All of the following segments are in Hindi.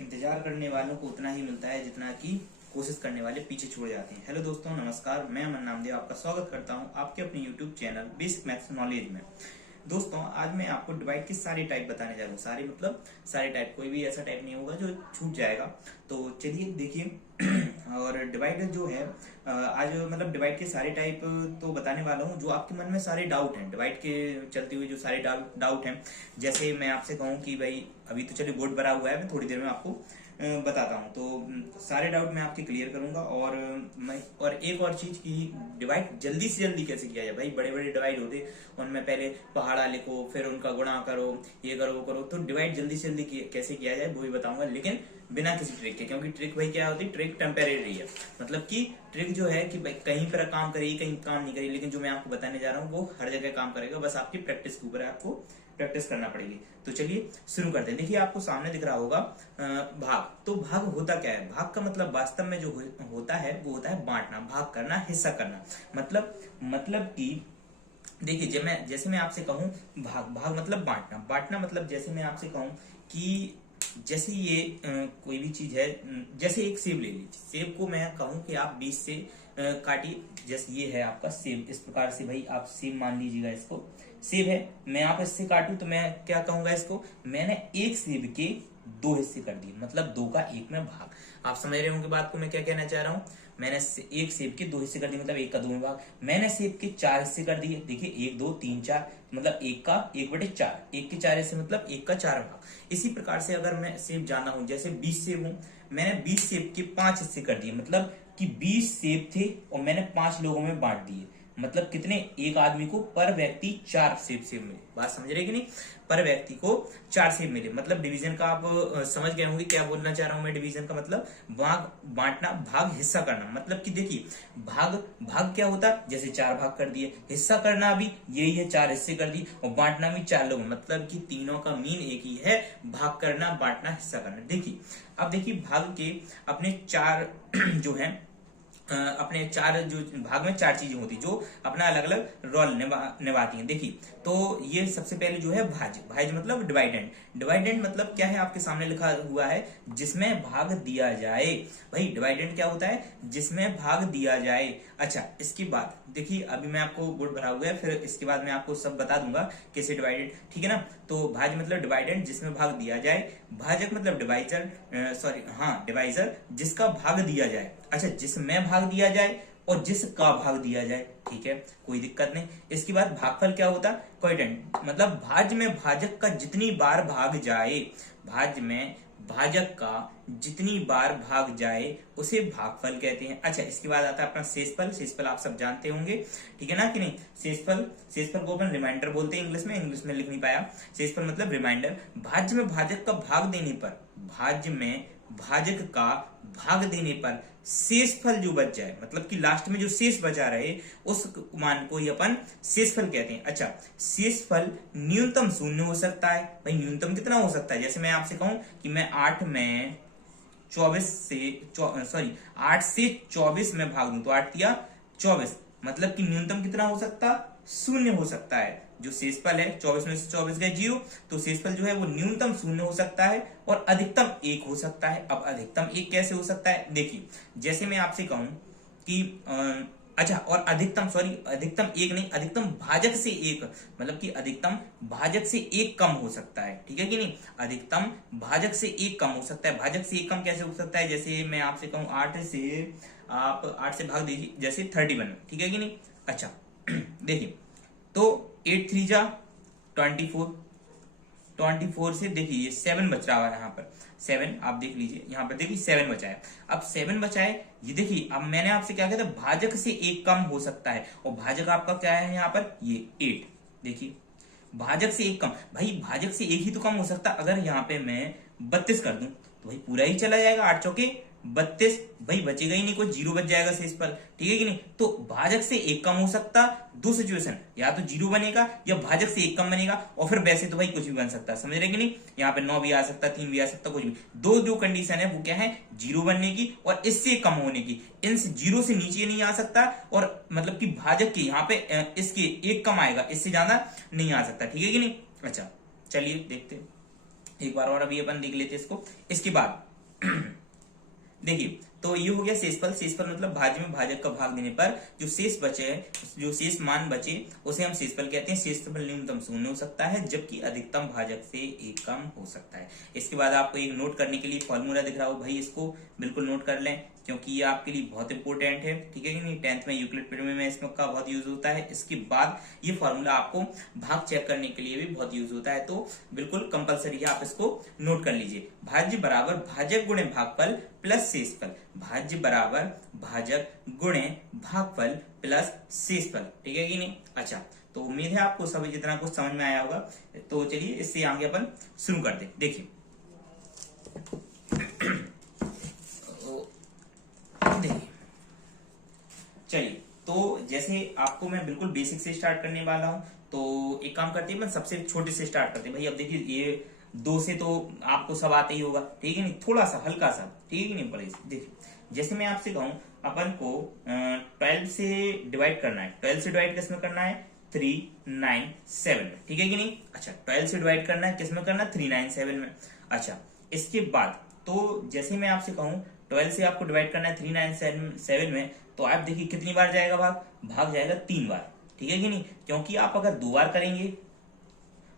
इंतजार करने वालों को उतना ही मिलता है जितना कि कोशिश करने वाले पीछे छोड़ जाते हैं। हेलो दोस्तों, नमस्कार। मैं अमन नामदेव आपका स्वागत करता हूं आपके अपने YouTube channel basic maths knowledge में। दोस्तों, आज मैं आपको डिवाइड की सारी टाइप बताने जा रहा हूँ। सारी मतलब सारे टाइप, कोई भी ऐसा टाइप नहीं होगा जो छूट जाएगा। तो चलिए देखिए। और डिवाइड जो है आज मतलब डिवाइड के सारे टाइप तो बताने वाला हूँ जो आपके मन में सारे डाउट हैं डिवाइड के चलते हुए, जो सारे डाउट हैं। जैसे मैं आपसे कहूँ कि भाई अभी तो चलिए बोर्ड भरा हुआ है, मैं थोड़ी देर में आपको बताता हूँ। तो सारे डाउट मैं आपके क्लियर करूंगा। और मैं और एक और चीज की, डिवाइड जल्दी से जल्दी कैसे किया जाए। भाई बड़े बड़े डिवाइड होते, उनमें पहले पहाड़ा लिखो, फिर उनका गुणा करो, ये करो वो करो। तो डिवाइड जल्दी से जल्दी कैसे किया जाए वो भी बताऊंगा, लेकिन बिना किसी ट्रिक के। क्योंकि ट्रिक भाई क्या होती है, ट्रिक टेम्परेरी है। मतलब कि ट्रिक जो है कि भाई कहीं पर काम करेगी, कहीं काम नहीं करेगी, लेकिन जो मैं आपको बताने जा रहा हूँ वो हर जगह काम करेगा। बस आपकी प्रैक्टिस के ऊपर है, आपको प्रैक्टिस करना पड़ेगी। तो चलिए शुरू करते हैं। देखिए आपको सामने दिख रहा होगा भाग। तो भाग होता क्या है? भाग का मतलब वास्तव में जो होता है वो होता है बांटना, भाग करना, हिस्सा करना। मतलब कि देखिए, जैसे मैं आपसे कहूं भाग मतलब बांटना, बांटना मतलब जैसे मैं आपसे कहूं कि जैसे ये कोई भी चीज है, जैसे एक सेब ले लीजिए। सेब को मैं कहूं कि आप 20 से काटिए। जैसे ये है आपका सेब, इस प्रकार से भाई आप सेब मान लीजिएगा। इसको सेब है, मैं आप इससे काटूं तो मैं क्या कहूंगा इसको, मैंने एक सेब के दो हिस्से कर दिए, मतलब दो का एक में भाग। आप समझ रहे होंगे बात को मैं क्या कहना चाह रहा हूं। मैंने एक सेब के दो हिस्से कर दिए, मतलब एक का दो में भाग। मैंने सेब के चार हिस्से कर दिए। देखिए 1 2 3 4, मतलब एक का 1/4, एक के चार हिस्से मतलब एक का चार भाग। इसी प्रकार से अगर मैं सेब जाना हूं, जैसे 20 सेब हूं, मैंने 20 सेब के 5 हिस्से कर दिए, मतलब कि 20 सेब थे और मैंने 5 लोगों में बांट दिए। मतलब कितने, एक आदमी को पर व्यक्ति 4 सेब मिले। बात समझ रहे कि नहीं? पर व्यक्ति को 4 सेब मिले। मतलब डिवीजन का आप समझ गए होंगे क्या बोलना चाह रहा हूं मैं। डिवीजन का मतलब भाग, बांटना, भाग, हिस्सा करना। मतलब कि देखिए भाग क्या होता है, जैसे 4 भाग कर दिए। हिस्सा करना भी यही है, 4 हिस्से कर दिए। और बांटना भी 4 लोग, मतलब कि तीनों का मीन एक ही है, भाग करना, बांटना, हिस्सा करना। देखिए अब देखिए भाग के अपने 4 जो है अपने 4 जो भाग में 4 चीजें होती जो अपना अलग अलग रोल निभाती हैं। देखिए तो ये सबसे पहले जो है भाज मतलब डिवाइडेंड। डिवाइडेंड मतलब क्या है, आपके सामने लिखा हुआ है जिसमें भाग दिया जाए। भाई डिवाइडेंड क्या होता है, जिसमें भाग दिया जाए। अच्छा, इसके बाद देखिए अभी मैं आपको बोर्ड भरा हुआ है, फिर इसके बाद मैं आपको सब बता दूंगा कैसे डिवाइडेड, ठीक है ना। तो भाज मतलब डिवाइडेंड, जिसमें भाग दिया जाए। भाजक मतलब डिवाइजर, जिसका भाग दिया जाए। अच्छा, जिसमें भाग दिया जाए और जिसका भाग दिया जाए, ठीक है, कोई दिक्कत नहीं। इसके बाद भागफल क्या होता है, कोएफिशिएंट, मतलब भाज्य में भाजक का जितनी बार भाग जाए, भाज्य में भाजक का जितनी बार भाग जाए उसे भागफल कहते हैं। अच्छा, इसके बाद आता है अपना शेषफल। शेषफल आप सब जानते होंगे, ठीक है ना कि नहीं। शेषफल को अपन रिमाइंडर बोलते हैं इंग्लिश में लिख नहीं पाया। शेषफल मतलब रिमाइंडर। भाज्य में भाजक का भाग देने पर, भाज्य में भाजक का भाग देने पर शेषफल जो बच जाए, मतलब कि लास्ट में जो शेष बचा रहे, उस मान को ही अपन शेषफल कहते हैं। अच्छा, शेषफल न्यूनतम 0 हो सकता है। भाई न्यूनतम कितना हो सकता है, जैसे मैं आपसे कहूं कि मैं 8 से 24 में भाग दूं, तो 8 या 24, मतलब कि न्यूनतम कितना हो सकता, 0 हो सकता है। जो शेषफल है 24 में से 24 गए 0, तो शेषफल जो है वो न्यूनतम 0 हो सकता है और अधिकतम 1 हो सकता है। अब अधिकतम 1 कैसे हो सकता है, देखिए जैसे मैं आपसे कहूं कि अच्छा, और अधिकतम 1 नहीं, अधिकतम भाजक से 1, मतलब कि अधिकतम भाजक से 1 कम हो सकता है, ठीक है कि नहीं। अधिकतम भाजक से 1 कम हो सकता है। भाजक से 1 कम कैसे हो सकता है, जैसे मैं आपसे कहूं 8 से भाग दीजिए, जैसे 31, ठीक है कि नहीं। अच्छा देखिए, तो 8 3 जा 24 से देखिए ये 7 बच रहा है यहाँ पर। 7 आप देख लीजिए, यहाँ पर देखिए 7 बचा है। अब 7 बचा है, ये देखिए अब मैंने आपसे क्या कहता है, भाजक से 1 कम हो सकता है। और भाजक आपका क्या है यहाँ पर, ये 8। देखिए भाजक से 1 कम, भाई भाजक से 1 ही तो कम हो सकता। अगर यहाँ पे मैं 32 कर दूं तो भाई पूरा ही चला जाएगा, 8 चौके 32, भाई बचेगा ही नहीं, कोई 0 बच जाएगा शेष पर, ठीक है कि नहीं। तो भाजक से 1 कम हो सकता, दो सिचुएशन, या तो 0 बनेगा या भाजक से 1 कम बनेगा। और फिर वैसे तो भाई कुछ भी बन सकता है, समझ रहे कि नहीं। यहाँ पे 9 भी आ सकता, 3 भी आ सकता, कुछ भी। दो जो कंडीशन है वो क्या है, 0 बनने की और इससे कम होने की। इन 0 से नीचे नहीं आ सकता, और मतलब कि भाजक के यहाँ पे इसके 1 कम आएगा, इससे ज्यादा नहीं आ सकता, ठीक है कि नहीं। अच्छा चलिए देखते एक बार और, अभी अपन देख लेते इसको। इसके बाद देखिए, तो ये हो गया शेषफल। शेषफल मतलब भाज्य में भाजक का भाग देने पर जो शेष बचे, जो शेष मान बचे उसे हम शेषफल कहते हैं। शेषफल न्यूनतम शून्य हो सकता है, जबकि अधिकतम भाजक से एक कम हो सकता है। इसके बाद आपको एक नोट करने के लिए फॉर्मूला दिख रहा हो, भाई इसको बिल्कुल नोट कर लें, क्योंकि ये आपके लिए बहुत इंपॉर्टेंट है, ठीक है कि नहीं। 10th में यूक्लिड पीरियड में इसमें का बहुत यूज होता है। इसके बाद ये फॉर्मूला आपको भाग चेक करने के लिए भी बहुत यूज होता है, तो बिल्कुल कंपलसरी है, आप इसको नोट कर लीजिए। भाज्य बराबर भाजक गुणे भागफल प्लस शेषफल। भाज्य बराबर भाजक गुणे भागफल प्लस शेषफल, ठीक है कि नहीं। अच्छा, तो उम्मीद है आपको सब जितना कुछ समझ में आया होगा। तो चलिए इससे आगे अपन शुरू करते हैं। देखिए चलिए, तो जैसे आपको मैं बिल्कुल बेसिक से स्टार्ट करने वाला हूं, तो एक काम करते हैं, मैं सबसे छोटे से स्टार्ट करते हैं। भाई अब देखिए, ये 2 से तो आपको सब आते ही होगा, ठीक है नहीं, थोड़ा सा हल्का सा, ठीक है कि नहीं। पढ़े देखिए, जैसे मैं आपसे कहूं अपन को 12 से डिवाइड करना है। 12 से डिवाइड किसमें करना है? 3, 9, 7 में, ठीक है कि नहीं। अच्छा, 12 से डिवाइड करना है किसमें करना है? 3, 9, 7 में। अच्छा, इसके बाद तो जैसे मैं आपसे कहूं 12 से आपको डिवाइड करना है 3, 9, 7 में, तो आप देखिए कितनी बार जाएगा भाग जाएगा 3 बार, ठीक है कि नहीं। क्योंकि आप अगर 2 बार करेंगे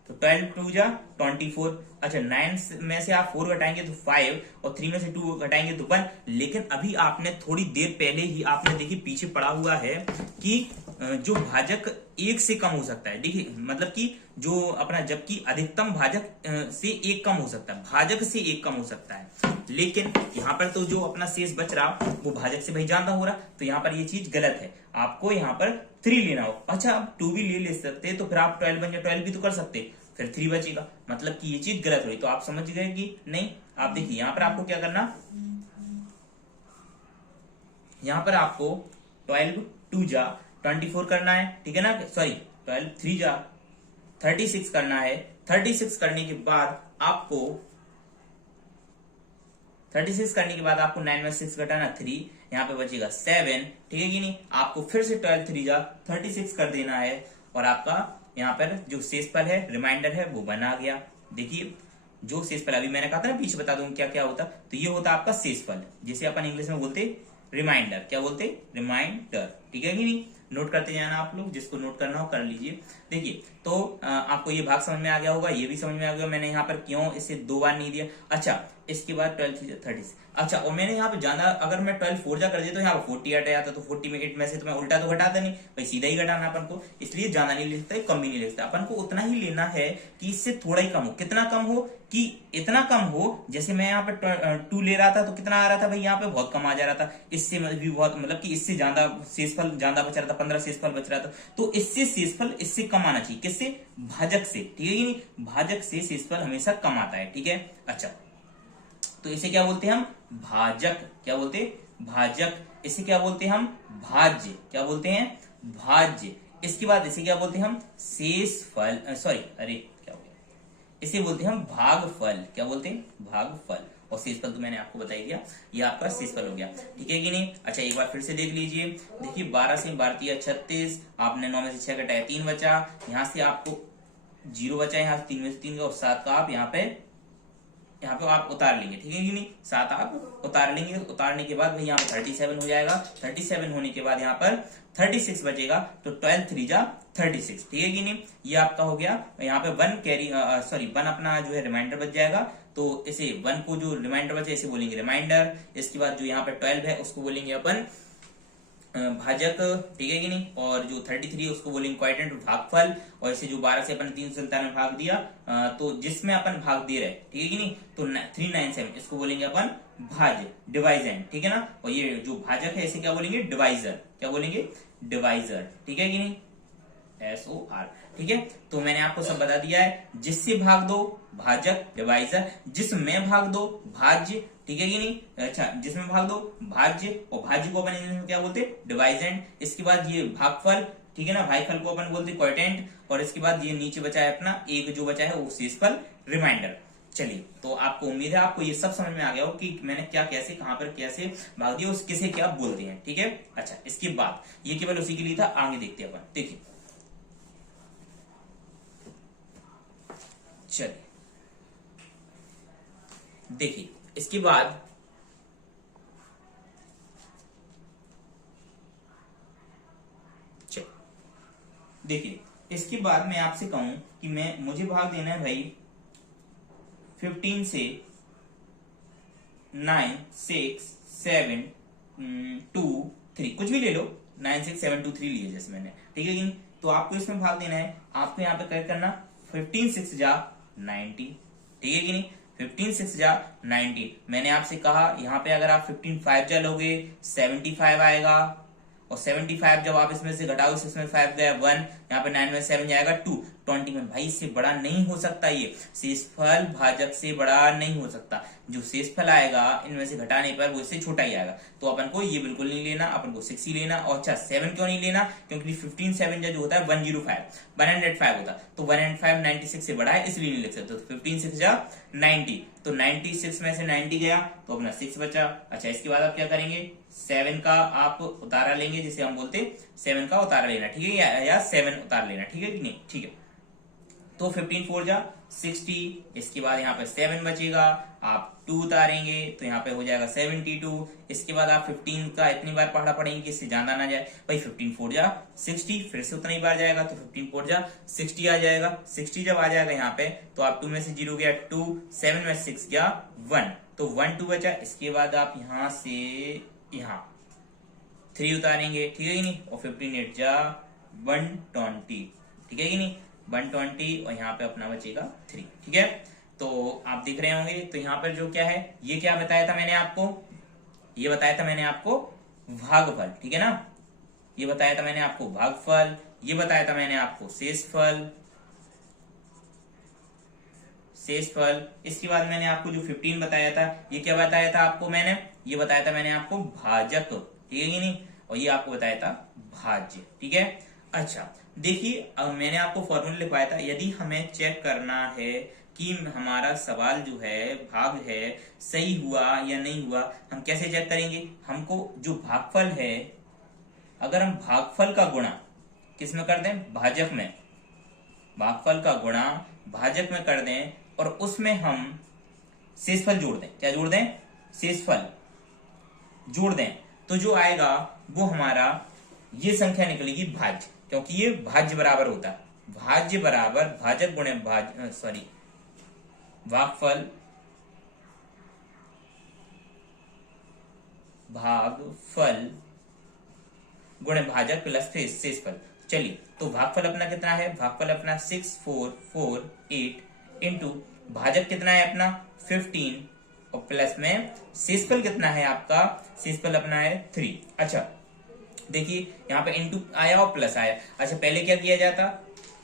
तो 12 2 जा 24। अच्छा, 9 में से आप 4 घटाएंगे तो 5, और 3 में से 2 घटाएंगे तो 1। लेकिन अभी आपने थोड़ी देर पहले ही आपने देखिए पीछे पड़ा हुआ है कि जो भाजक 1 से कम हो सकता है। देखिए मतलब कि जो अपना, जबकि अधिकतम भाजक से 1 कम हो सकता है, भाजक से 1 कम हो सकता है। लेकिन यहाँ पर तो जो अपना शेष बच रहा वो भाजक से भाई ज्यादा हो रहा, तो यहाँ पर ये चीज गलत है। आपको यहाँ पर 3 लेना हो। अच्छा, आप 2 भी ले सकते, तो फिर आप 12 बन जाए, 12 भी तो कर सकते, फिर 3 बचेगा, मतलब कि ये चीज गलत हुई। तो आप समझ गए कि नहीं। आप देखिए यहाँ पर आपको क्या करना, यहाँ पर आपको 12 2 जा 24 करना है, ठीक है ना। सॉरी, 12 3 जा 36 करना है। 36 करने के बाद आपको 9 में 6 घटाना 3, यहाँ पे बचेगा 7, ठीक है कि नहीं। आपको फिर से 12 3 जा 36 कर देना है, और आपका यहाँ पर जो शेषफल है, रिमाइंडर है, वो बना गया। देखिए, जो शेषफल, अभी मैंने कहा था ना, पीछे बता दूं क्या क्या होता, तो ये होता आपका शेषफल, जिसे अपन इंग्लिश में बोलते रिमाइंडर। क्या बोलते? रिमाइंडर, ठीक है कि नहीं। नोट करते जाना आप लोग, जिसको नोट करना हो कर लीजिए। देखिए, तो आपको ये भाग समझ में आ गया होगा, ये भी समझ में आ गया मैंने यहाँ पर क्यों इसे 2 बार नहीं दिया। अच्छा, इसके बाद 12 30। अच्छा, और मैंने यहाँ पे जाना, अगर मैं 12 4 जा कर दिया तो यहाँ पर 48 आ जाता, तो 48 में से तो मैं उल्टा तो घटाता नहीं भाई, सीधा ही घटाना अपन को, इसलिए ज्यादा नहीं ले सकता, कम भी नहीं ले सकता। अपन को उतना ही लेना है कि इससे थोड़ा ही कम हो। कितना कम हो? कि इतना कम हो, जैसे मैं यहाँ पे 2 ले रहा था तो कितना आ रहा था भाई, यहाँ पे बहुत कम आ जा रहा था। इससे भी बहुत, मतलब कि इससे ज्यादा शेषफल ज्यादा बच रहा था, 15 शेषफल बच रहा था। तो इससे शेषफल इससे कम आना चाहिए, किससे? भाजक से, ठीक है कि नहीं। भाजक से शेषफल हमेशा कम आता है, ठीक है। अच्छा, तो इसे क्या बोलते हैं हम? भाजक। क्या बोलते हैं? भाजक। इसे क्या बोलते हैं हम? भाज्य। क्या बोलते हैं? भाज्य। इसके बाद इसे क्या बोलते हैं हम? शेषफल। सॉरी, अरे क्या हो गया, इसे बोलते हैं हम भागफल। क्या बोलते हैं? भागफल। और शेषफल तो मैंने आपको बता ही दिया, ये आपका शेषफल हो गया, ठीक है कि नहीं। अच्छा, एक बार फिर से देख लीजिए। देखिए, 12 से 12 36, आपने 9 में से 6 घटाया 3 बचा, यहाँ से आपको 0 बचा, यहाँ से 3 में से 3 का, और 7 का आप यहाँ पे आप उतार लेंगे, ठीक है कि नहीं। 7 आप उतार लेंगे, उतारने के बाद भाई यहाँ पे 37 हो जाएगा। 37 होने के बाद यहाँ पर 36 बचेगा, तो 12 3 जा 36, ठीक है कि नहीं। ये आपका हो गया। यहाँ पे 1 कैरी, सॉरी 1 अपना जो है रिमाइंडर बच जाएगा, तो इसे 1 को जो रिमाइंडर बचे इसे बोलेंगे रिमाइंडर। इसके बाद जो यहाँ पे 12 है उसको बोलेंगे अपन भाजक, ठीक है कि नहीं। और जो 33 है उसको बोलेंगे क्वाइटेंट, भागफल। और इसे जो 12 से अपन 397 में भाग दिया, तो जिसमें अपन भाग दे रहे, ठीक है कि नहीं, तो 397 इसको बोलेंगे अपन भाज्य, डिवाइजेंड, ठीक है ना। और ये जो भाजक है इसे क्या बोलेंगे? डिवाइजर। क्या बोलेंगे? डिवाइजर, ठीक है कि नहीं। SOR, ठीक है। तो मैंने आपको सब बता दिया है। जिससे भाग दो भाजक, डिवाइजर। जिसमें भाग दो भाज्य, ठीक है कि नहीं। अच्छा, जिसमें भाग दो भाज्य, और भाज्य को अपन इंग्लिश में क्या बोलते? डिवाइजेंड। इसके बाद ये भागफल, ठीक है ना, भागफल को अपन बोलते क्वोटिएंट। और इसके बाद ये नीचे बचा है अपना एक जो बचा है वो शेषफल, रिमाइंडर। चलिए, तो आपको उम्मीद है आपको ये सब समझ में आ गया हो कि मैंने क्या कैसे कहां पर कैसे भाग दिया, उस किसे क्या बोलते हैं, ठीक है। अच्छा, इसके बाद ये केवल उसी के लिए था, आगे देखते हैं अपन। देखिए, चलिए देखिए, इसके बाद देखिए इसके बाद मैं आपसे कहूं कि मुझे भाग देना है भाई 15 से 9 6 7 2 3, कुछ भी ले लो, 9 6 7 2 3 लिए जैसे मैंने, ठीक है कि नहीं। तो आपको इसमें भाग देना है, आपको यहाँ पे क्या करना, 15 6 जा 90, ठीक है कि नहीं। 15 6 जा 90, मैंने आपसे कहा यहाँ पे अगर आप 15 5 जा लोगे 75 आएगा, और 75 जब आप इसमें से घटाओ, इसमें 5 गया 1, यहाँ पे 9 में 7 जाएगा 2, 21। भाई इससे बड़ा नहीं हो सकता, ये शेषफल भाजक से बड़ा नहीं हो सकता। जो शेषफल आएगा इनमें से घटाने पर वो इससे छोटा ही आएगा। तो अपन को ये बिल्कुल नहीं लेना, अपन को 6 ही लेना। और अच्छा 7 क्यों नहीं लेना, क्योंकि 15 7 जो होता है 105 होता, तो 105 96 से बड़ा है, इसलिए नहीं लिख सकते। तो 15 6 जा 90, तो 96 में से 90 गया तो अपना 6 बचा। अच्छा इसके बाद आप क्या करेंगे, 7 का आप उतारा लेंगे, जिसे हम बोलते 7 का उतारा लेना, ठीक है, या 7 उतार लेना, ठीक है कि नहीं, ठीक है। तो 15 4 जा 60, इसके बाद यहाँ पे 7 बचेगा, आप 2 उतारेंगे तो यहाँ पे हो जाएगा 72। इसके बाद आप 15 का इतनी बार पढ़ा पड़ेंगे कि इससे ज्यादा ना जाए भाई। 15 4 जा 60, फिर से उतना ही बार जाएगा, तो 15 4 जा 60 आ जाएगा। 60 जब आ जाएगा यहाँ पे, तो आप 2 में से 0 गया 2, 7 में 6 गया 1, तो 1 2 बचा। इसके बाद आप यहाँ से यहाँ 3 उतारेंगे, ठीक है कि नहीं, और 15 8 जा 120, ठीक है कि नहीं, 120, और यहाँ पे अपना बचेगा 3, ठीक है। तो आप दिख रहे होंगे, तो यहाँ पर जो क्या है, ये क्या बताया था मैंने आपको, ये बताया था मैंने आपको भागफल, ठीक है ना, ये बताया था मैंने आपको भागफल, ये बताया था मैंने आपको शेषफल। इसके बाद मैंने आपको जो 15 बताया था, ये क्या बताया था आपको मैंने, ये बताया था मैंने आपको भाजक, ठीक है कि नहीं, और ये आपको बताया था भाज्य, ठीक है। अच्छा देखिए, अब मैंने आपको फॉर्मूला लिखवाया था, यदि हमें चेक करना है कि हमारा सवाल जो है भाग है सही हुआ या नहीं हुआ, हम कैसे चेक करेंगे, हमको जो भागफल है, अगर हम भागफल का गुणा किस में कर दें, भाजक में, भागफल का गुणा भाजक में कर दें, और उसमें हम शेषफल जोड़ दें, क्या जोड़ दें, शेषफल जोड़ दें, तो जो आएगा वो हमारा ये संख्या निकलेगी भाज्य, क्योंकि ये भाज्य बराबर होता है, भाज्य बराबर भाजक गुणे भागफल, भागफल गुणे भाजक प्लस शेषफल। चलिए, तो भागफल अपना कितना है, भागफल अपना 6448 इंटू भाजक कितना है अपना 15, और प्लस में शेषफल कितना है आपका, शेषफल अपना है 3। अच्छा देखिए यहाँ पे इंटू आया और प्लस आया। अच्छा पहले क्या किया जाता,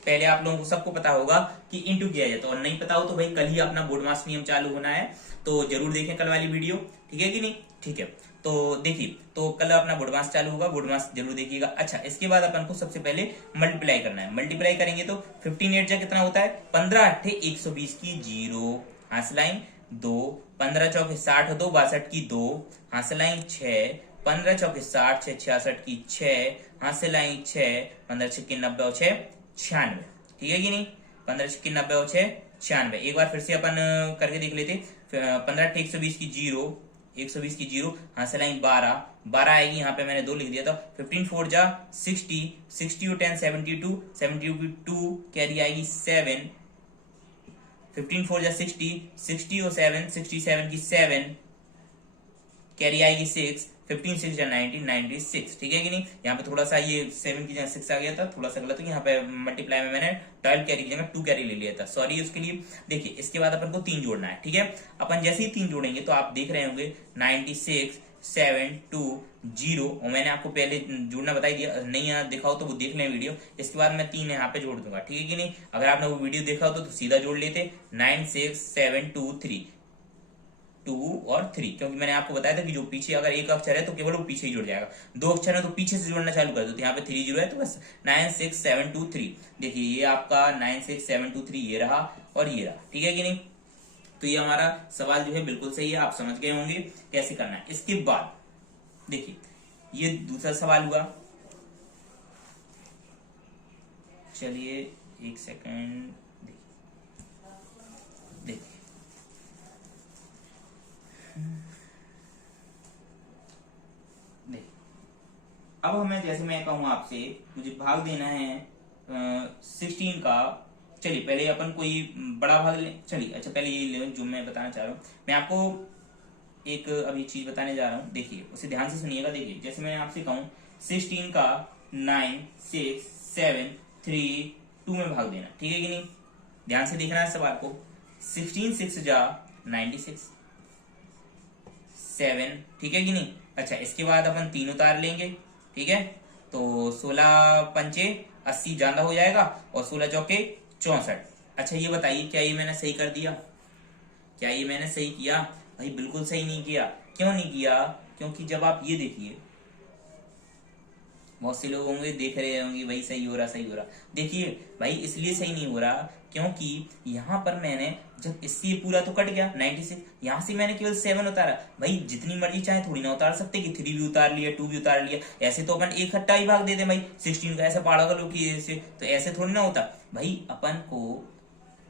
पहले आप लोगों को सबको पता होगा कि इंटू किया जाता, और नहीं पता हो तो भाई कल ही अपना बोर्ड मास नियम चालू होना है, तो जरूर देखें कल वाली वीडियो, ठीक है कि नहीं, ठीक है। तो देखिए, तो कल अपना बोर्ड मास चालू होगा, बोर्ड मास जरूर देखिएगा। अच्छा इसके बाद अपन को सबसे पहले मल्टीप्लाई करना है, मल्टीप्लाई करेंगे तो 15 8 जा कितना होता है, 15 8 120 की 0, हासिलाइन 2, 15 चौके 60 2 62 की 2, हासिलाइन 6, 15 चौके 60 6 66 की 6, हासिलाइन 6, 15 छक्के 90 और 6 96, ठीक है कि नहीं, 15 छक्के 90 और 6 96। एक बार फिर से अपन करके देख लेते, 15 8 120 की 0, 120 की 0, हासिलाइन 12 आएगी, यहाँ पे मैंने 2 लिख दिया था। 15 4 जा 60, 60 और 10 72, 72 की 2 कैरी आएगी 7, 15 4 जा 60, 60 और 7 67 की 7 कैरी आएगी 6, 15 6 जा 90 96, ठीक है कि नहीं। यहाँ पे थोड़ा सा ये 7 की जगह 6 आ गया था, थोड़ा सा गलत हो गया, यहाँ पे मल्टीप्लाई में मैंने 12 कैरी की जगह 2 कैरी ले लिया था, सॉरी उसके लिए। देखिए इसके बाद अपन को 3 जोड़ना है, ठीक है। अपन जैसे ही 3 जोड़ेंगे तो आप देख रहे होंगे 96 7 2 0, और मैंने आपको पहले जोड़ना बता दिया, नहीं दिखाओ तो वो देख लें वीडियो। इसके बाद मैं 3 यहाँ पे जोड़ दूंगा, ठीक है कि नहीं। अगर आपने वो वीडियो देखा हो तो सीधा जोड़ लेते 9 6 7 2 3, 2 और 3, क्योंकि मैंने आपको बताया था कि जो पीछे अगर एक अक्षर है तो केवल वो पीछे ही जुड़ जाएगा, 2 अक्षर है तो पीछे से जोड़ना चालू कर दो। तो यहाँ पे 3 0 है तो बस 9 6 7 2 3, देखिए ये आपका 9 6 7 2 3 ये रहा और ये रहा, ठीक है कि नहीं। तो ये हमारा सवाल जो है बिल्कुल सही है, आप समझ गए होंगे कैसे करना है। इसके बाद देखिए ये दूसरा सवाल हुआ, चलिए एक सेकंड, देखिए अब हमें, जैसे मैं कहूं आपसे, मुझे भाग देना है 16 का, चलिए पहले अपन कोई बड़ा भाग ले, चलिए अच्छा पहले ये ले जो मैं बताना चाह रहा हूँ। मैं आपको एक अभी चीज बताने जा रहा हूँ, देखिए उसे ध्यान से सुनिएगा। देखिए जैसे मैंने आपसे कहूँ 16 का 9 6 7 3 2 में भाग देना, ठीक है कि नहीं? ध्यान से देखना है सवाल को। 16 6 जा 96 7, ठीक है कि नहीं? अच्छा इसके बाद अपन 3 उतार लेंगे, ठीक है? तो 16 पंचे 80 ज्यादा हो जाएगा और 16 चौके 64। अच्छा ये बताइए क्या ये मैंने सही कर दिया? क्या ये मैंने सही किया? भाई बिल्कुल सही नहीं किया। क्यों नहीं किया? क्योंकि जब आप ये देखिए, बहुत से लोग होंगे देख रहे होंगे भाई सही हो रहा सही हो रहा। देखिए भाई इसलिए सही नहीं हो रहा क्योंकि यहाँ पर मैंने जब इससे पूरा तो कट गया 96, यहाँ से मैंने केवल 7 उतारा। भाई जितनी मर्जी चाहे थोड़ी ना उतार सकते कि 3 भी उतार लिया 2 भी उतार लिया, ऐसे तो अपन एक हट्टा ही भाग देते भाई 16 का, ऐसा पागल हो कि ऐसे तो ऐसे थोड़ी ना होता भाई। अपन को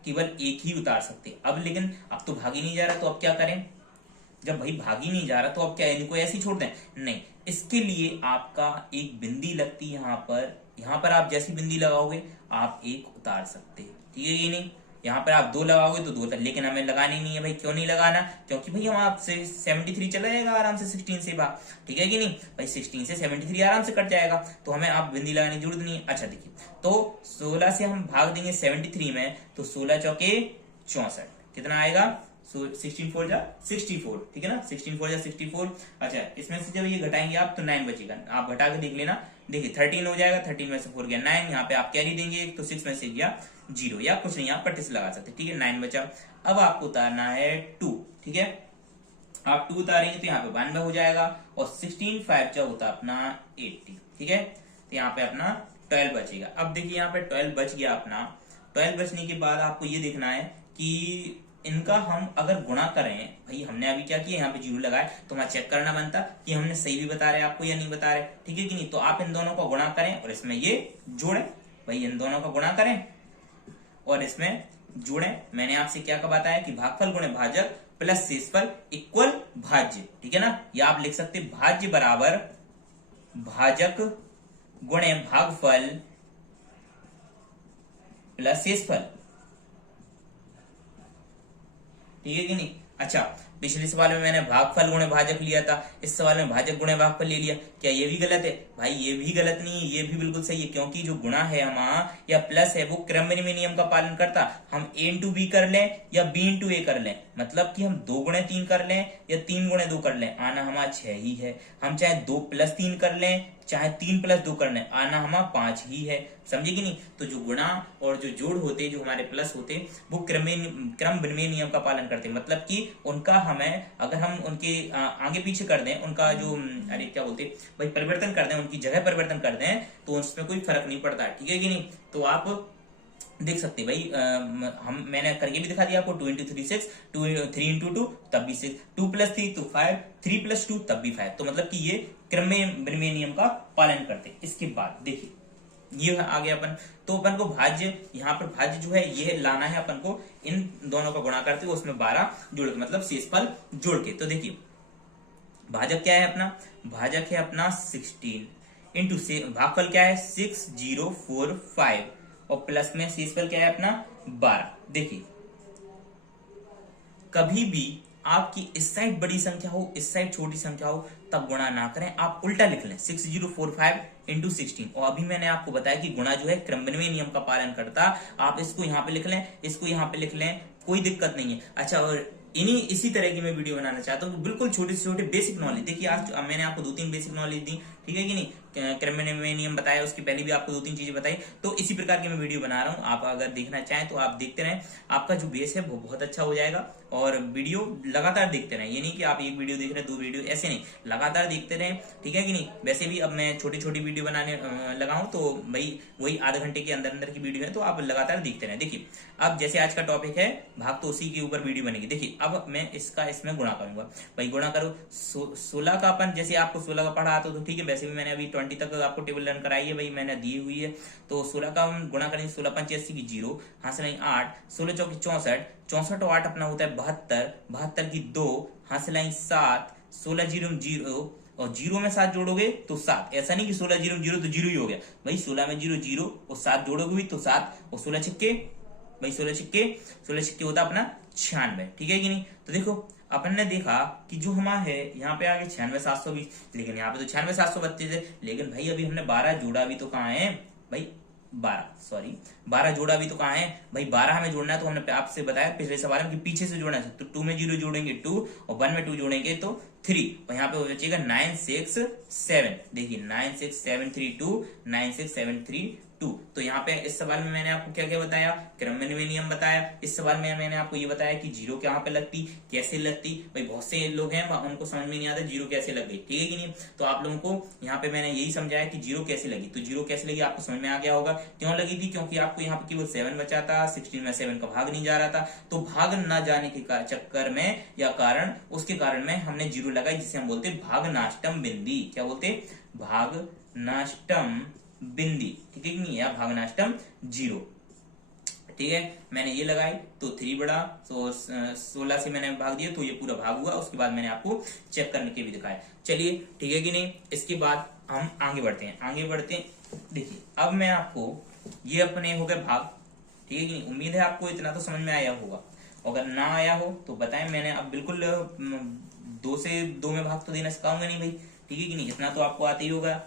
केवल एक ही उतार सकते। अब लेकिन अब तो भाग ही नहीं जा रहा, तो अब क्या करें? जब भाई भाग ही नहीं जा रहा तो अब क्या इनको ऐसे ही छोड़ दें? नहीं, इसके लिए आपका एक बिंदी लगती है यहाँ पर आप जैसी बिंदी लगाओगे आप एक उतार सकते हैं, ठीक है कि नहीं? यहाँ पर आप 2 लगाओगे तो 2 उतार, लेकिन हमें लगानी नहीं है भाई। क्यों नहीं लगाना? क्योंकि भाई हम आपसे 73 चला जाएगा आराम से 16 से भाग, ठीक है कि नहीं भाई? 16 से 73 आराम से कट जाएगा, तो हमें आप बिंदी लगाने की जरूरत नहीं है। अच्छा देखिए, तो 16 से हम भाग देंगे 73 में, तो 16 चौके 64, कितना आएगा? 16 4 जा 64, ठीक है ना? 16 4 जा 64। अच्छा इसमें से जब ये घटाएंगे आप तो 9 बचेगा, आप घटा के देख लेना। देखिए 13 हो जाएगा, 13 में से 4 गया 9, यहाँ पे आप कैरी देंगे तो 6 में से गया 0, या कुछ नहीं आप पट्टी से लगा सकते, ठीक है? 9 बचा। अब आपको उतारना है 2, ठीक है? आप 2 उतारेंगे तो यहाँ पे 92 हो जाएगा, और 16 5 जा होता अपना 80, ठीक है? तो यहाँ पे अपना 12 बचेगा। अब देखिए यहाँ पे 12 बच गया अपना। 12 बचने के बाद आपको ये देखना है कि इनका हम अगर गुणा करें, भाई हमने अभी क्या किया, यहाँ पे 0 लगाए तो हमें चेक करना बनता कि हमने सही भी बता रहे आपको या नहीं बता रहे, ठीक है कि नहीं? तो आप इन दोनों का गुणा करें और इसमें ये जोड़ें। भाई इन दोनों का गुणा करें और इसमें जोड़ें। मैंने आपसे क्या बताया कि भागफल गुणे भाजक प्लस शेषफल इक्वल भाज्य, ठीक है ना? या आप लिख सकते भाज्य बराबर भाजक गुणे भागफल प्लस शेषफल, ठीक है कि नहीं? अच्छा पिछले सवाल में मैंने भागफल गुणे भाजक लिया था, इस सवाल में भाजक गुणे भागफल ले लिया, क्या ये भी गलत है? भाई ये भी गलत नहीं है, ये भी बिल्कुल सही है, क्योंकि जो गुणा है हमारा या प्लस है वो क्रम विनिमय नियम का पालन करता। हम a इंटू बी कर लें या b इंटू ए कर लें, मतलब कि हम 2 गुणे 3 कर लें या 3 गुणे 2 कर लें, आना हमारा 6 ही है। हम चाहे 2 प्लस 3 कर लें चाहे 3 प्लस 2 कर लें, आना हमारा 5 ही है, समझे कि नहीं? तो जो गुणा और जो जोड़ होते, जो हमारे प्लस होते, वो क्रम विनिमय नियम का पालन करते, मतलब कि उनका हमें अगर हम उनके आगे पीछे कर दें, उनका जो अरे क्या बोलते भाई परिवर्तन कर दें, उनकी जगह परिवर्तन कर दें तो उसमें कोई फर्क नहीं पड़ता, ठीक है कि नहीं? तो आप देख सकते भाई मैंने करके भी दिखा दिया आपको। 2 इंटू 3 6, 3 इंटू 2 तब भी 6, 2 प्लस 3 तो 5, 3 प्लस 2 तब भी 5, तो मतलब कि ये क्रम विनिमय नियम का पालन करते। इसके बाद देखिए ये आ गया अपन, तो अपन को भाज्य, यहाँ पर भाज्य जो है ये लाना है अपन को, इन दोनों का गुणा करते हुए उसमें 12 जोड़ के, मतलब शेषफल जोड़ के। तो देखिए भाजक क्या है अपना? भाजक है अपना 16 इंटू से भागफल क्या है 6045, और प्लस में शेषफल क्या है अपना 12। देखिए कभी भी आपकी इस साइड बड़ी संख्या हो इस साइड छोटी संख्या हो तब गुणा ना करें, आप उल्टा लिख लें 6045 इंटू 16। और अभी मैंने आपको बताया कि गुणा जो है क्रम विनिमय नियम का पालन करता, आप इसको यहाँ पे लिख लें, इसको यहाँ पे लिख लें, कोई दिक्कत नहीं है। अच्छा और इसी तरह की मैं वीडियो बनाना चाहता हूँ, बिल्कुल छोटे से छोटे बेसिक नॉलेज। देखिए आज मैंने आपको 2-3 बेसिक नॉलेज दी, ठीक है कि नहीं? क्रम विनिमय नियम बताया, उसकी पहले भी आपको 2-3 चीजें बताई, तो इसी प्रकार की मैं वीडियो बना रहा हूँ। आप अगर देखना चाहें तो आप देखते रहें, आपका जो बेस है वो बहुत अच्छा हो जाएगा। और वीडियो लगातार देखते रहें, ये नहीं कि आप एक वीडियो देख रहे हैं 2 वीडियो, ऐसे नहीं, लगातार देखते रहें, ठीक है कि नहीं? वैसे भी अब मैं छोटी छोटी वीडियो बनाने लगा हूं, तो भाई वही आधे घंटे के अंदर अंदर की वीडियो है, तो आप लगातार देखते रहें। देखिए अब जैसे आज का टॉपिक है भाग, तो उसी के ऊपर वीडियो बनेगी। देखिए अब मैं इसमें गुणा करूंगा, भाई गुणा करो 16 का, अपन जैसे आपको 16 का पढ़ा आता तो ठीक है, वैसे भी मैंने अभी 20 तक आपको टेबल लर्न कराई है, भाई मैंने दी हुई है। तो 16 का हम गुणा करेंगे, 16 5 80 की 0, हाथ से 8, 16 चौकी 64, 64 और 8 अपना होता है 72, 72 की 2, हाथ से 7, 16 0 0, और जीरो में 7 जोड़ोगे तो 7। ऐसा नहीं कि 16 जीरो जीरो तो जीरो ही हो गया भाई, 16 में जीरो जीरो और 7 जोड़ोगे भी तो 7 और 16 छिक्के भाई, 16 छिक्के होता अपना 96, ठीक है कि नहीं। तो देखो अपन ने देखा कि जो हमारा है यहाँ पे आगे 96,720, लेकिन यहाँ पे तो 96,732 है, लेकिन भाई अभी हमने 12 जोड़ा भी तो कहाँ है भाई, 12 जोड़ा भी तो कहाँ है भाई, 12 हमें जोड़ना है। तो हमने आपसे बताया पिछले सवाल में कि पीछे से जोड़ना है, तो 2 में 0 जोड़ेंगे 2 और 1 में 2 जोड़ेंगे तो 3, और यहाँ पे बचेगा 967। देखिए 96732, 96732। तो यहाँ पे इस सवाल में मैंने आपको क्या क्या बताया, क्रमन्वय नियम बताया। इस सवाल में मैंने आपको ये बताया कि जीरो कहाँ पे लगती, कैसे लगती। भाई बहुत से लोग हैं उनको समझ में नहीं आता जीरो कैसे लग गई, ठीक है कि नहीं। तो आप लोगों को यहाँ पे मैंने यही समझाया कि जीरो कैसे लगी। तो जीरो कैसे लगी आपको समझ में आ गया होगा, क्यों लगी थी, क्योंकि आपको यहाँ पे केवल 7 बचा था, 16 में 7 का भाग नहीं जा रहा था। तो भाग ना जाने के चक्कर में या कारण, उसके कारण में हमने जीरो लगाई, जिसे हम बोलते भाग नाष्टम बिंदी। क्या बोलते, भाग नाष्टम बिंदी, ठीक है कि नहीं, या भागनाष्टम जीरो, ठीक है। मैंने ये लगाई तो 3 बड़ा, तो 16 से मैंने भाग दिया तो ये पूरा भाग हुआ। उसके बाद मैंने आपको चेक करने के भी दिखाया। चलिए ठीक है कि नहीं। इसके बाद हम आगे बढ़ते हैं। देखिए अब मैं आपको, ये अपने हो गए भाग, ठीक है कि नहीं। उम्मीद है आपको इतना तो समझ में आया होगा, अगर ना आया हो तो बताएं। मैंने अब बिल्कुल 2 से 2 में भाग तो देना सिखाऊंगा नहीं भाई, ठीक है कि नहीं, इतना तो आपको आते ही होगा,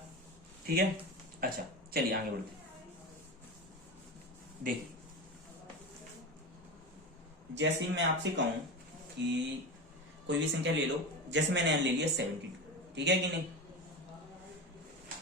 ठीक है। अच्छा चलिए आगे बढ़ते हैं। देखिए जैसे मैं आपसे कहूं कि कोई भी संख्या ले लो, जैसे मैंने ले लिया 72, ठीक है कि नहीं।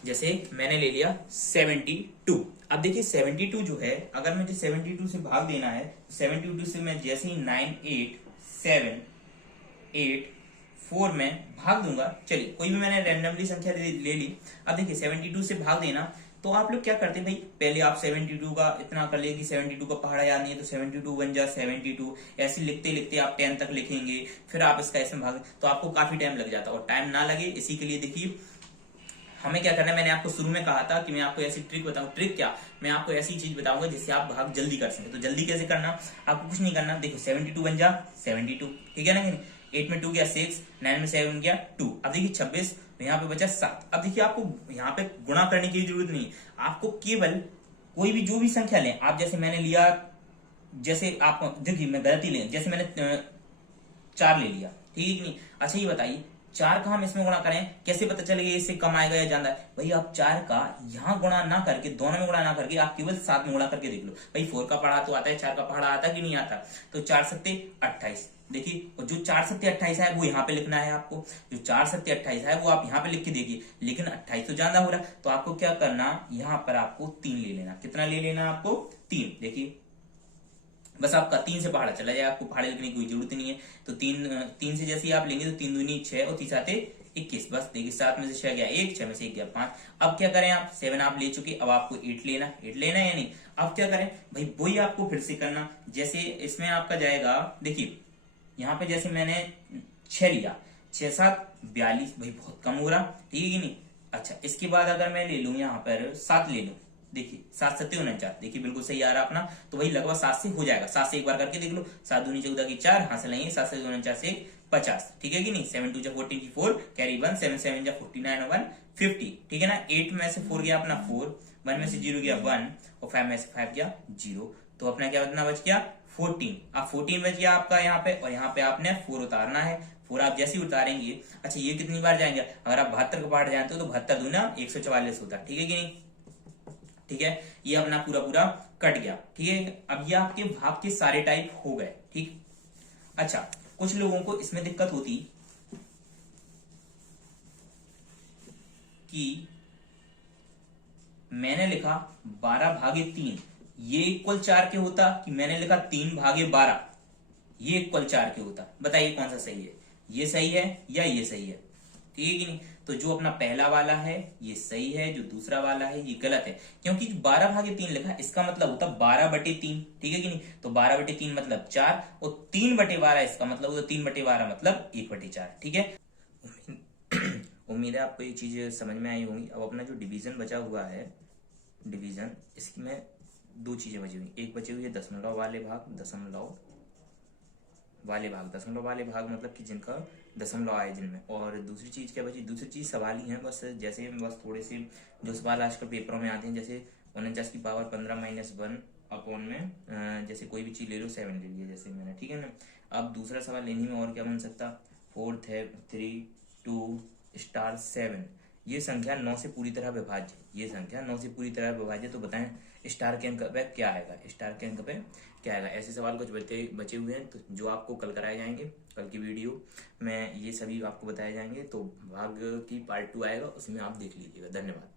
जैसे मैंने ले लिया 72। अब देखिए 72 जो है, अगर मुझे 72 से भाग देना है, 72 से मैं जैसे ही 98784 में भाग दूंगा। चलिए कोई भी मैंने रैंडमली संख्या ले ली। अब देखिए 72 से भाग देना, तो आप लोग क्या करते हैं भाई, पहले आप 72 का इतना कर ले कि 72 का पहाड़ा याद नहीं है, तो 72 बन जा 72, ऐसे लिखते लिखते आप 10 तक लिखेंगे, फिर आप इसका ऐसे भाग, तो आपको काफी टाइम लग जाता है। और टाइम ना लगे इसी के लिए देखिए हमें क्या करना है। मैंने आपको शुरू में कहा था कि मैं आपको ऐसी ट्रिक बताऊं। ट्रिक क्या, मैं आपको ऐसी चीज बताऊंगा जिससे आप भाग जल्दी कर सकें। तो जल्दी कैसे करना, आपको कुछ नहीं करना। देखो 72 बन जा 72, ठीक है ना। 8 में 2 गया 6, 9 में 7 गया 2। अब देखिए 26, यहाँ पे बचा 7। अब देखिए आपको यहाँ पे गुणा करने की जरूरत नहीं, आपको केवल कोई भी जो भी संख्या लें आप, जैसे मैंने लिया, जैसे आप देखिए मैं गलती ले, जैसे मैंने 4 ले लिया, ठीक है कि नहीं। अच्छा ये बताइए 4 का हम इसमें गुणा करें, कैसे पता चलेगा इससे कम आएगा या ज्यादा। भाई आप 4 का यहाँ गुणा ना करके, दोनों में गुणा ना करके, आप केवल 7 में गुणा करके देख लो। भाई 4 का पढ़ा तो आता है, 4 का पढ़ा आता कि नहीं आता। तो 4 सत्ते 28, देखिए, और जो 4 सत्ते 28 है वो यहाँ पे लिखना है आपको। जो 4 सत्ते 28 है वो आप यहाँ पे लिख के देखिए, लेकिन 28 तो ज्यादा हो रहा है, तो आपको क्या करना, यहाँ पर आपको 3 ले लेना। कितना ले लेना आपको, 3। देखिए बस आपका 3 से पहाड़ा चला जाए, आपको पहाड़े लिखने की कोई जरूरत नहीं है। तो 3 से जैसे ही आप लेंगे तो 3 दूनी 6 और 3 साते 21। बस देखिए 7 में से 6 गया 1, 6 में से 1 गया 5। अब क्या करें, आप 7 आप ले चुके, अब आपको 8 लेना, 8 लेना है या नहीं। अब क्या करें भाई, वही आपको फिर से करना। जैसे इसमें आपका जाएगा, देखिए यहाँ पे जैसे मैंने 6 लिया, 6 7 42, भाई बहुत कम हो रहा, ठीक है कि नहीं। अच्छा इसके बाद अगर मैं ले लूं यहाँ पर 7 ले लूं, देखिए 7 7 49, देखिए बिल्कुल सही आ रहा अपना। तो वही लगभग 7 से हो जाएगा। 7 से एक बार करके देख लो, 7 दूनी 14 की 4, हासिल नहीं है, 7 से 49 से 50, ठीक है कि नहीं। 7 2 14 की 4 कैरी 1, 7 7 49 और 1 50, ठीक है ना। 8 में से 4 गया अपना 4, 1 में से 0 गया 1 और 5 में से 5 गया 0। तो अपना क्या बतना बच गया 14। अब 14 बच गया आपका यहाँ पे, और यहाँ पे आपने 4 उतारना है। 4 आप जैसे ही उतारेंगे, अच्छा ये कितनी बार जाएंगे, अगर आप 72 का पार्ट जानते हो तो 72 दूना 144 होता है, ठीक है कि नहीं। ठीक है, ये अपना पूरा पूरा कट गया, ठीक है। अब ये आपके भाग के सारे टाइप हो गए, ठीक। अच्छा कुछ लोगों को इसमें दिक्कत होती कि मैंने लिखा 12 भागे 3, ये इक्वल 4 के होता, कि मैंने लिखा 3 भागे 12, ये इक्वल 4 के होता। बताइए कौन सा सही है, ये सही है या ये सही है, ठीक है कि नहीं। तो जो अपना पहला वाला है ये सही है, जो दूसरा वाला है ये गलत है, क्योंकि 12 भागे 3 लिखा इसका मतलब होता 12/3, ठीक है कि नहीं। तो 12/3 मतलब 4, और 3/12 इसका मतलब होता 3/12 मतलब 1/4, ठीक है। उम्मीद है आपको ये चीज समझ में आई होंगी। अब अपना जो डिवीजन बचा हुआ है, डिवीजन, इसमें 2 चीजें बची हुई, एक बची हुई है दशमलव वाले भाग, दशमलव वाले भाग, दशमलव वाले भाग मतलब कि जिनका दशमलव आए जिनमें। और दूसरी चीज क्या बची, दूसरी चीज सवाल ही है बस, जैसे बस थोड़े से जो सवाल आजकल पेपरों में आते हैं, जैसे 49 की पावर 15 माइनस 1 अपॉन में जैसे कोई भी चीज ले लो 7 ले लिया जैसे मैंने, ठीक है ना। अब दूसरा सवाल इन्हीं में और क्या बन सकता, 4 है 3 2 स्टार 7, ये संख्या 9 से पूरी तरह विभाज्य, ये संख्या 9 से पूरी तरह विभाज्य, तो बताएं स्टार के अंक पे क्या आएगा, स्टार के अंक पे क्या आएगा। ऐसे सवाल कुछ बचे हुए हैं तो जो आपको कल कराए जाएंगे, कल की वीडियो में ये सभी आपको बताए जाएंगे। तो भाग की पार्ट 2 आएगा, उसमें आप देख लीजिएगा। धन्यवाद।